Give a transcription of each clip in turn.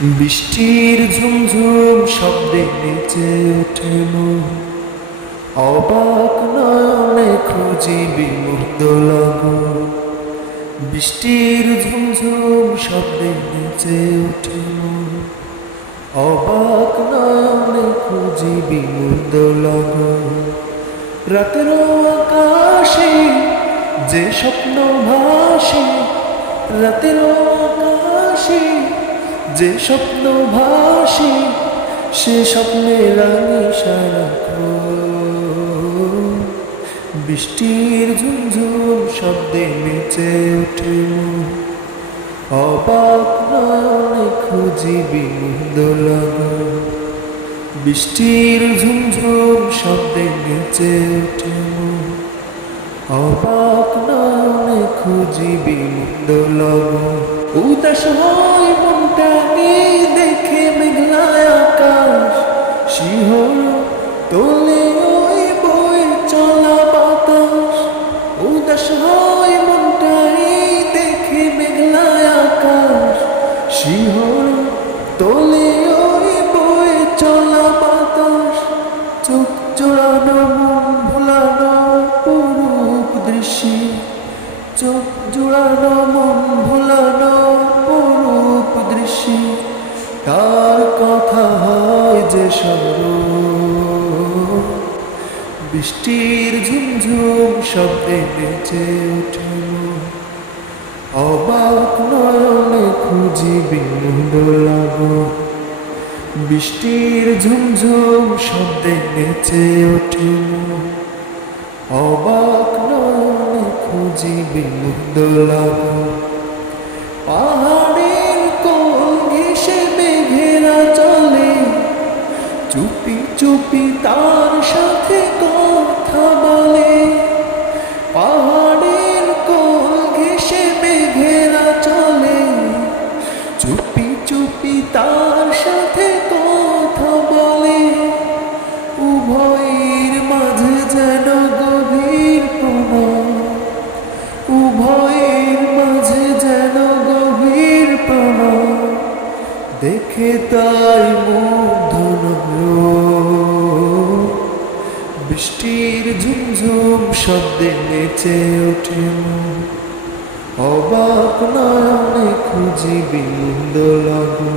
বৃষ্টির ঝুমঝুম শব্দে নেচে ওঠে অবাক নয়নে খুঁজি বিমুগ্ধ লাগো বৃষ্টির ঝুমঝুম শব্দে নেচে ওঠে মন। অবাক নয়নে খুঁজি বিমুগ্ধ লাগো রাতের আকাশে যে স্বপ্ন ভাসে, রাতের আকাশে যে স্বপ্ন ভাসে, সে স্বপ্নে রাঙি সারাক্ষণ বৃষ্টির ঝুমঝুম শব্দে ওঠে মন। অবাক খুঁজি লাগো বৃষ্টির ঝুমঝুম শব্দে ওঠে মন। অবাক নয়নে খুঁজি বিমুগ্ধ লাগো উদাস হয় মনটাকে দেখে মেঘলায় আকাশ। শিহর তোলে ওই বই চলা বাতাস। উদাস হয় মনটাই দেখে মেঘলায় আকাশ। শিহর তোলে ওই বই চলা বাতাস। চোখ জোড়ানো মন ভোলানো পুরুপ দৃশ্যে। চোখ জোড়ানো মন ভোলানো পুরুপ দৃশ্যে, তার কথা হয় যে স্মরণ বৃষ্টির ঝুমঝুম শব্দে বেঁচে মন। অবাক নয়নে খুঁজি বিনোদ লাগো বৃষ্টির ঝুমঝুম শব্দে নেচে ওঠে খুঁজি বিনোদ লাগো পাহাড়ের কোল ঘেসে মেঘেরা চলে। চুপি চুপি তার সাথে কথা বলে। পাহাড়ের কোল ঘেসে মেঘেরা চলে। চুপি চুপি তার দেখে তাই মুগ্ধ বৃষ্টির ঝুমঝুম শব্দে নেচে ওঠে অবাক নয়নে খুঁজি বিন্দু লাগো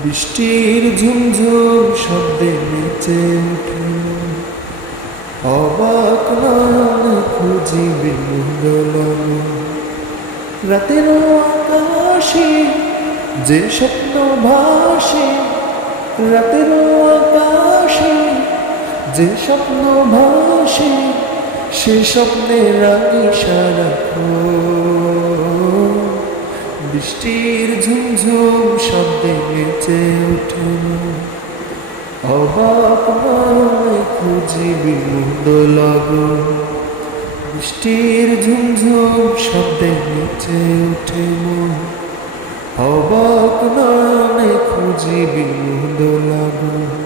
বৃষ্টির ঝুমঝুম শব্দে নেচে ওঠে অবাক নয়নে খুঁজি বিন্দু লাগো রাতের আকাশে যে স্বপ্ন ভাসে রাতের আকাশে, যে স্বপ্ন ভাসে সে স্বপ্নে রাগি সারাক্ষণ বৃষ্টির ঝুমঝুম শব্দে নেচে মন। অবাক খুঁজি বিমুগ্ধ লাগো বৃষ্টির ঝুমঝুম শব্দে নেচে ওঠে মন। অবাক নয় খুঁজি বিমুগ্ধ লাগো